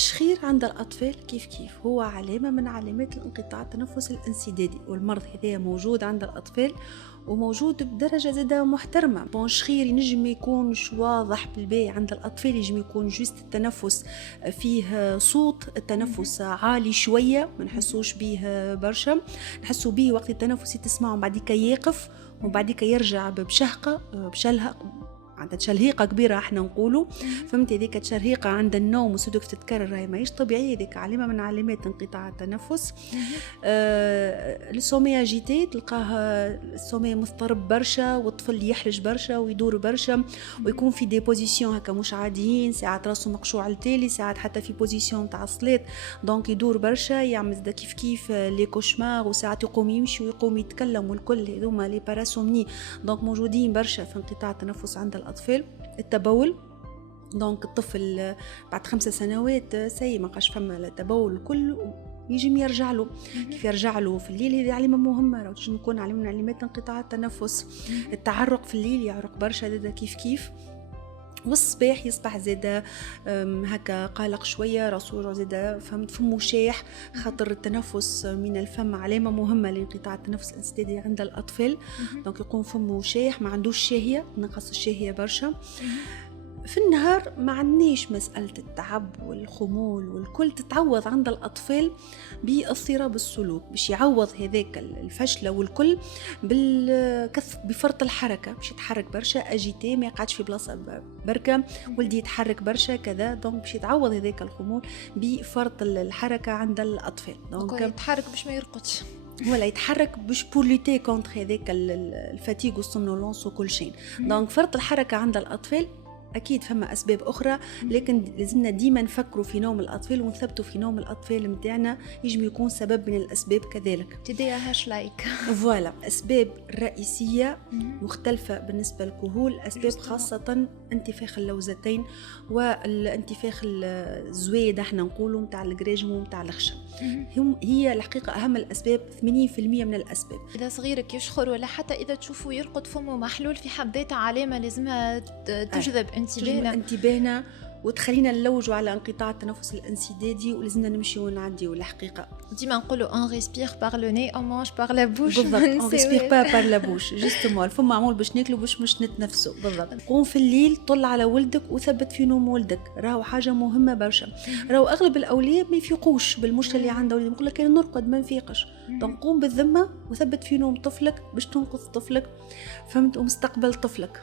الشخير عند الأطفال كيف هو علامة من علامات الانقطاع التنفس الانسدادي، والمرض هذا موجود عند الأطفال وموجود بدرجة زادة محترمة. الشخير ينجم يكونش واضح بالباهي عند الأطفال، ينجم يكون جوست التنفس فيه صوت التنفس عالي شوية ما نحسوش به برشا، نحسوا به وقت التنفس تسمعه بعديك يقف وبعديك يرجع بشهقة بشلهق، عندها تشلهيقة كبيرة احنا نقولوا، فهمت؟ هذيك تشلهيقة عند النوم وصدق تتكرر، هاي ماهيش طبيعية، هذيك علامة من علامات انقطاع التنفس. السومية جيتي تلقاه السومية مضطرب برشا، والطفل يحلج برشا ويدور برشا ويكون في دي بوزيسيون هكا مش عاديين، ساعات راسه مقشوع التالي، ساعات حتى في بوزيسيون تاع الصلاة، دونك يدور برشا، يعمل زدا كيف لي كوشمار، وساعات يقوم يمشي ويقوم يتكلم، والكل هذوما لي باراسومني دونك موجودين برشا في انقطاع التنفس عند الأطفال. التبول، دونك الطفل بعد 5 سنوات سي ما قاش فما التبول الكل يجي يرجع له، كيف يرجع له في الليل هذه علامة مهمة، لو تجي يكون علامة من علامات انقطاع التنفس. التعرق في الليل، يعرق برشا هذا كيف والصباح يصبح زاده هكا قلق شويه، راسه زاده فهمت فمه شاح، خاطر التنفس من الفم علامه مهمه لانقطاع التنفس الانسدادي عند الاطفال، دونك يكون فمه شاح، ما عندوش شهيه، نقص الشهيه برشا. في النهار ما عندنيش مسألة التعب والخمول والكل، تتعوض عند الأطفال باضطراب السلوك باش يعوض هذاك الفشلة والكل بالكث بفرط الحركة، باش يتحرك برشا أجيتي، ما يقعدش في بلاصة بركة، ولدي يتحرك برشا كذا، دونك باش يتعوض هذاك الخمول بفرط الحركة عند الأطفال، دونك يتحرك باش ما يرقدش ولا يتحرك باش بور لوتي كونتر هذاك الفاتيغ والسومنولونس وكل شيء. دونك فرط الحركة عند الأطفال أكيد فما أسباب أخرى، لكن لازمنا ديما نفكروا في نوم الأطفال ونثبتوا في نوم الأطفال متاعنا، يجب يكون سبب من الأسباب كذلك. تديها هاشلايك فوالا، أسباب رئيسية مختلفة بالنسبة للكهول، أسباب خاصة انتفاخ اللوزتين والانتفاخ الزويد احنا نقولوا متاع الجريجم ومتاع الخشب، هي الحقيقة أهم الأسباب، 80% من الأسباب. إذا صغيرك يشخر ولا حتى إذا تشوفوا يرقد فمه محلول في حد ذاتها علامة لازمها تجذب انتباهنا وتخلينا نلوجوا على انقطاع التنفس الانسدادي، ولازمنا نمشي ونعديوا الحقيقة. ديما نقولوا ان ريسبير بار لو ني او مانج بار لا بوش. بالضبط، ان ريسبير با بار لا بوش، جوستومون الفم معمول باش ناكلوا باش مش نتنفسوا. بالضبط. قوم في الليل طل على ولدك وثبت في نوم ولدك، راهو حاجة مهمة برشا. راهو اغلب الاولياء ما يفيقوش بالمشكلة اللي عنده ولد، يقول لك انا نرقد ما نفيقش، دونك قوم بالذمة وثبت في نوم طفلك باش تنقذ طفلك، فهمت، ومستقبل طفلك.